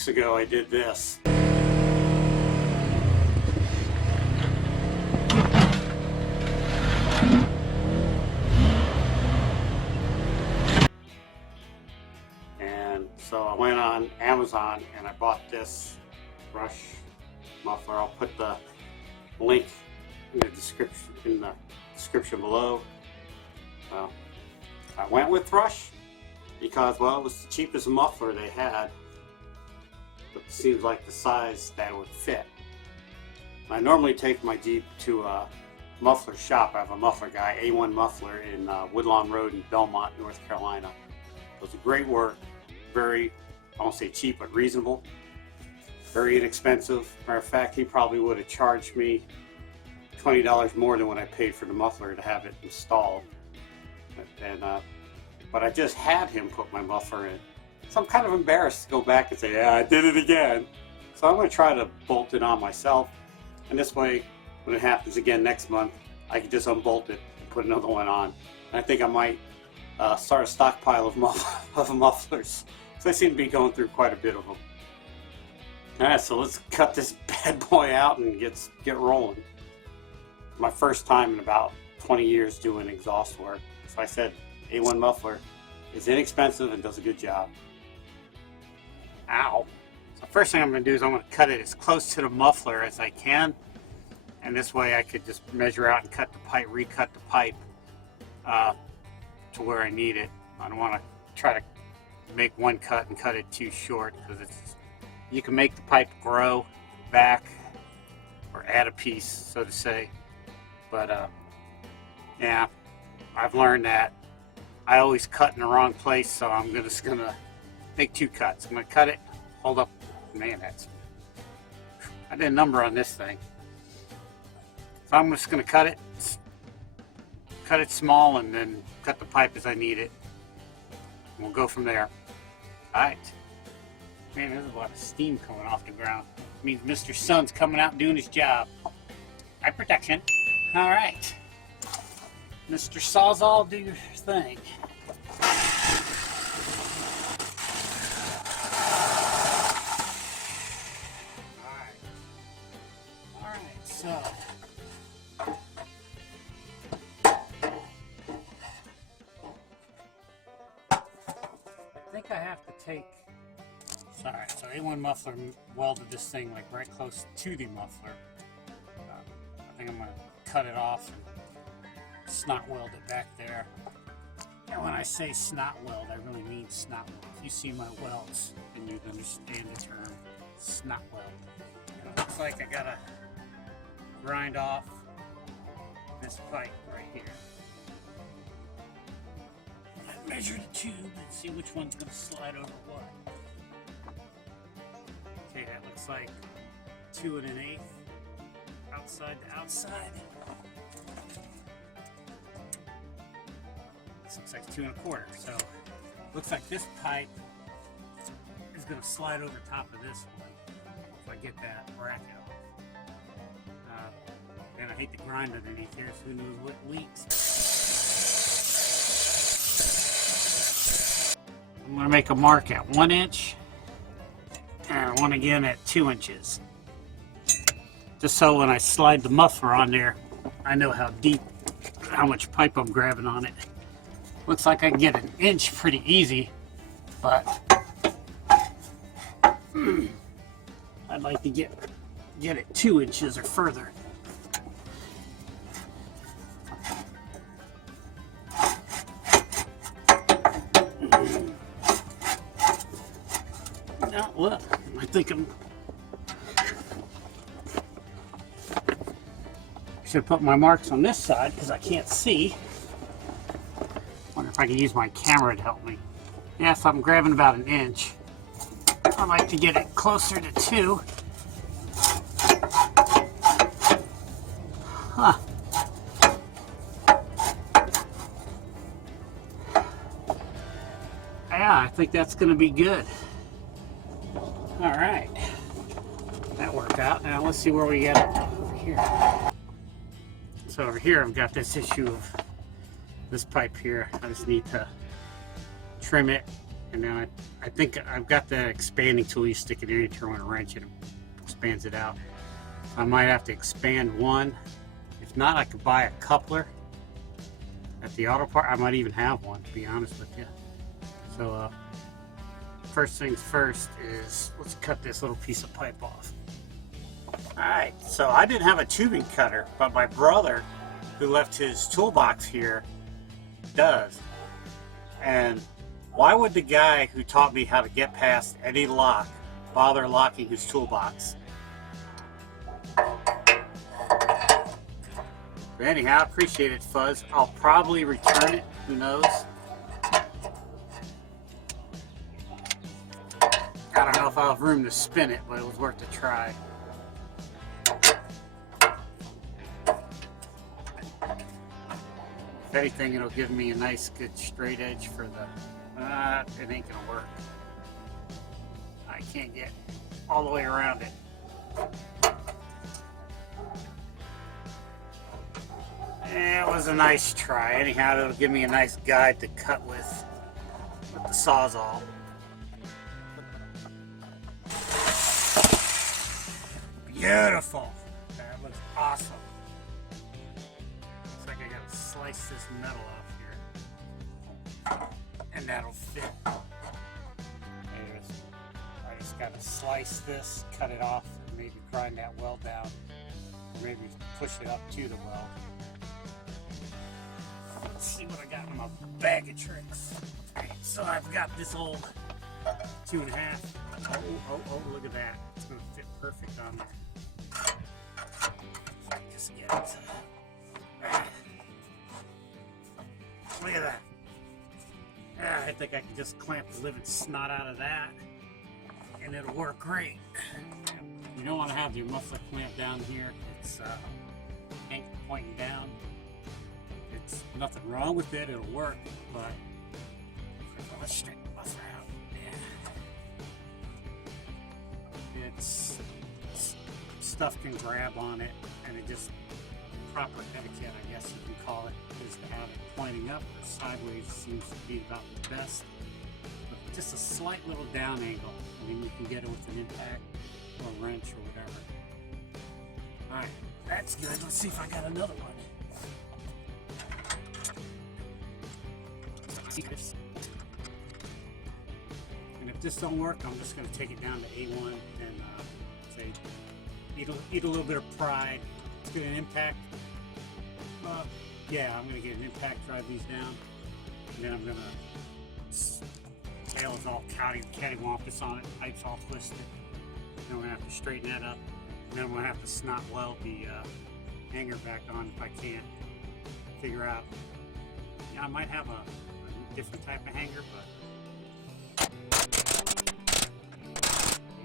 weeks ago I did this. And so I went on Amazon and I bought this Thrush muffler. I'll put the link in the description below. Well, I went with Thrush because, well, it was the cheapest muffler they had, but it seems like the size that would fit. I normally take my Jeep to a muffler shop. I have a muffler guy, A1 Muffler, in Woodlawn Road in Belmont, North Carolina. It was great work, very, I won't say cheap, but reasonable, very inexpensive. Matter of fact, he probably would have charged me $20 more than what I paid for the muffler to have it installed. And but I just had him put my muffler in, so I'm kind of embarrassed to go back and say, yeah, I did it again. So I'm going to try to bolt it on myself, and this way when it happens again next month I can just unbolt it and put another one on. And I think I might start a stockpile of mufflers, so I seem to be going through quite a bit of them. Alright, so let's cut this bad boy out and get rolling. My first time in about 20 years doing exhaust work. So I said A1 Muffler is inexpensive and does a good job. Ow. So first thing I'm going to do is I'm going to cut it as close to the muffler as I can. And this way I could just measure out and cut the pipe, recut the pipe to where I need it. I don't want to try to make one cut and cut it too short, because you can make the pipe grow back or add a piece, so to say. But yeah, I've learned that I always cut in the wrong place, so I'm just gonna make two cuts. I'm gonna cut it, hold up, man, I did a number on this thing. So I'm just gonna cut it small, and then cut the pipe as I need it. And we'll go from there. Alright. Man, there's a lot of steam coming off the ground. It means Mr. Sun's coming out and doing his job. Eye protection. Alright. Mr. Sawzall, do your thing. Alright, so I think I have to take, alright, so A1 Muffler welded this thing like right close to the muffler. I think I'm going to cut it off and snot weld it back there. And when I say snot weld, I really mean snot weld. If you see my welds, then you'd understand the term snot weld. And it looks like I got to grind off this pipe right here. I measure the tube and see which one's going to slide over what. Okay, that looks like 2 1/8 outside to outside. This looks like 2 1/4. So looks like this pipe is going to slide over top of this one if I get that bracket off. And I hate to grind underneath here, so who knows what leaks. I'm going to make a mark at 1 inch and one again at 2 inches. Just so when I slide the muffler on there, I know how much pipe I'm grabbing on it. Looks like I can get 1 inch pretty easy, but I'd like to get it 2 inches or further. Now, look, I think should put my marks on this side because I can't see. Wonder if I can use my camera to help me. Yes, I'm grabbing about 1 inch. I like to get it closer to 2. Huh. Yeah, I think that's going to be good. All right, that worked out. Now let's see where we get it over here. So over here I've got this issue of this pipe here. I just need to trim it And then I think I've got the expanding tool. You stick it in, you turn on a wrench and it expands it out. I might have to expand one. If not, I could buy a coupler at the auto part. I might even have one, to be honest with you. So first things first is let's cut this little piece of pipe off. Alright, so I didn't have a tubing cutter, but my brother, who left his toolbox here, does. And why would the guy who taught me how to get past any lock bother locking his toolbox? But anyhow, I appreciate it, Fuzz. I'll probably return it, who knows. I don't know if I'll have room to spin it, but it was worth a try. If anything, it'll give me a nice good straight edge for the, it ain't gonna work. I can't get all the way around it. It was a nice try. Anyhow, it'll give me a nice guide to cut with the Sawzall. Beautiful. That looks awesome. Looks like I gotta slice this metal off here. And that'll fit. I just gotta slice this, cut it off, and maybe grind that weld down. Or maybe push it up to the weld. Let's see what I got in my bag of tricks. Alright, so I've got this old 2.5. Oh, look at that. It's gonna fit perfect on there. Just get it. Look at that. I think I can just clamp the living snot out of that and it'll work great. You don't want to have your muffler clamp down here. It's pointing down. It's nothing wrong with it, it'll work, but let's straighten the muffler out. Yeah. It's stuff can grab on it, and it just proper etiquette, I guess you can call it, is to have it pointing up or sideways seems to be about the best. But just a slight little down angle, I mean you can get it with an impact or a wrench or whatever. Alright, that's good. Let's see if I got another one. And if this don't work, I'm just going to take it down to A1 and say, eat a little bit of pride. Let's get an impact. Yeah, I'm going to get an impact, drive these down, and then I'm going to, tail is all cattywampus on it, pipe's all twisted. Then we're going to have to straighten that up. And then I'm going to have to snot weld the hanger back on if I can't figure out. Yeah, I might have a different type of hanger, but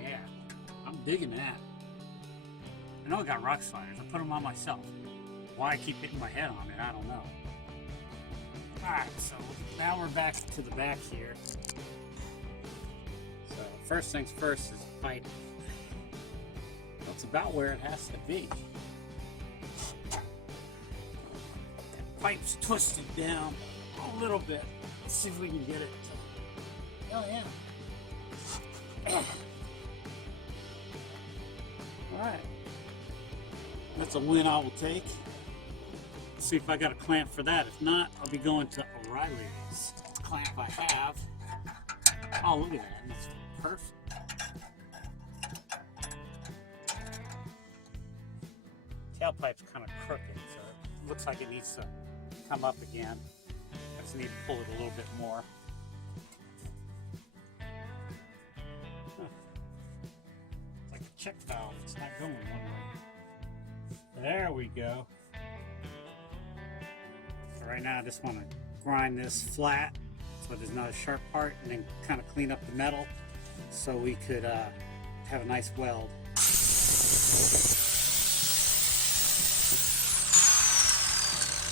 yeah, I'm digging that. I know I got rock sliders. I put them on myself. Why I keep hitting my head on it, I don't know. Alright, so now we're back to the back here. So first things first is pipe. That's about where it has to be. That pipe's twisted down a little bit. Let's see if we can get it to, oh yeah. Alright. That's a win I will take. Let's see if I got a clamp for that. If not, I'll be going to O'Reilly's. Clamp I have. Oh, look at that. That's perfect. Tailpipe's kind of crooked, so it looks like it needs to come up again. I just need to pull it a little bit more. Huh. It's like a check valve. It's not going one way. There we go. So right now I just want to grind this flat so there's not a sharp part, and then kind of clean up the metal so we could have a nice weld.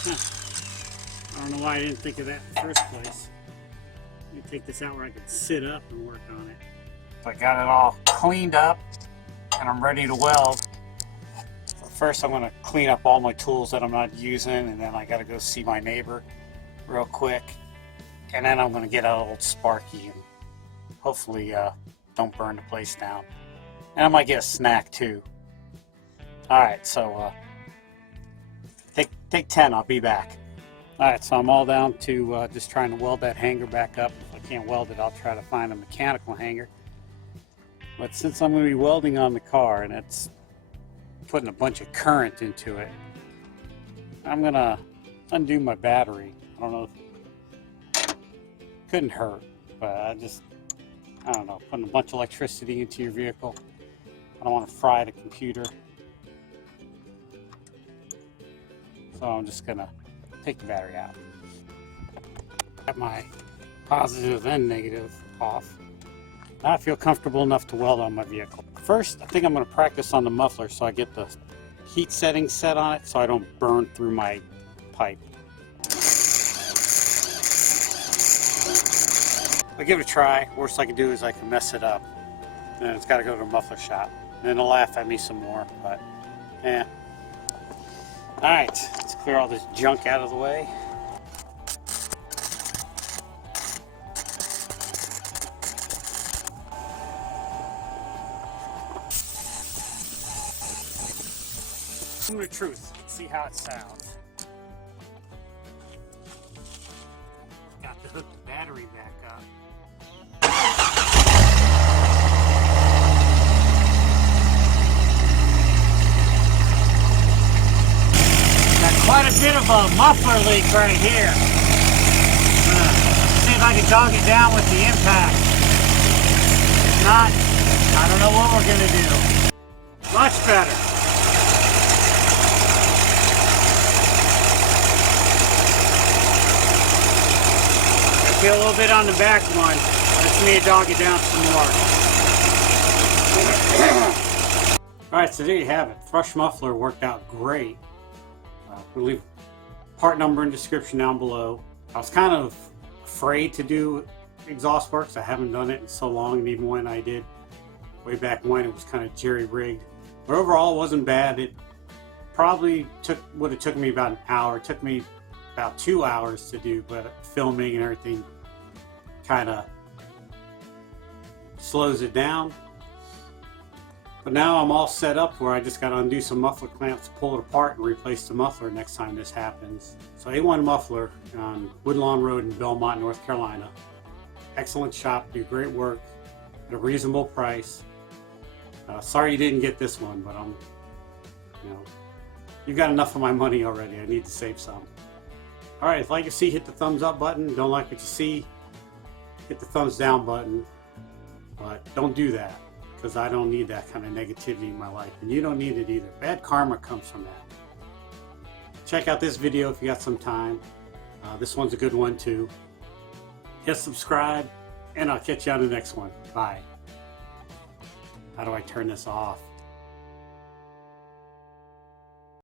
Huh. I don't know why I didn't think of that in the first place. Let me take this out where I can sit up and work on it. So I got it all cleaned up and I'm ready to weld. So first I'm going to clean up all my tools that I'm not using, and then I got to go see my neighbor real quick. And then I'm going to get out old Sparky and hopefully don't burn the place down. And I might get a snack too. Alright, so take 10, I'll be back. Alright, so I'm all down to just trying to weld that hanger back up. If I can't weld it, I'll try to find a mechanical hanger. But since I'm going to be welding on the car and it's putting a bunch of current into it, I'm going to undo my battery. I don't know. Couldn't hurt, but I don't know, putting a bunch of electricity into your vehicle. I don't want to fry the computer. So I'm just going to take the battery out. Got my positive and negative off. Now I feel comfortable enough to weld on my vehicle. First, I think I'm going to practice on the muffler so I get the heat settings set on it so I don't burn through my pipe. I'll give it a try. Worst I can do is I can mess it up. And it's got to go to a muffler shop. And then they'll laugh at me some more, but yeah. Alright, let's clear all this junk out of the way. The truth. Let's see how it sounds. Got to hook the battery back up. Got quite a bit of a muffler leak right here. See if I can jog it down with the impact. If not, I don't know what we're gonna do. Much better. Feel a little bit on the back one. Let's me dog it down some more. Alright, so there you have it. Thrush muffler worked out great. We'll leave part number and description down below. I was kind of afraid to do exhaust work because I haven't done it in so long, and even when I did way back when, it was kind of jerry-rigged. But overall, it wasn't bad. It probably would have took me about an hour. It took me about 2 hours to do, but filming and everything kind of slows it down. But now I'm all set up where I just got to undo some muffler clamps, pull it apart, and replace the muffler next time this happens. So A1 Muffler on Woodlawn Road in Belmont, North Carolina. Excellent shop, do great work at a reasonable price. Sorry you didn't get this one, but you've got enough of my money already. I need to save some. Alright, if you like to see, hit the thumbs up button. Don't like what you see, hit the thumbs down button. But don't do that, because I don't need that kind of negativity in my life. And you don't need it either. Bad karma comes from that. Check out this video if you got some time. This one's a good one too. Hit subscribe, and I'll catch you on the next one. Bye. How do I turn this off?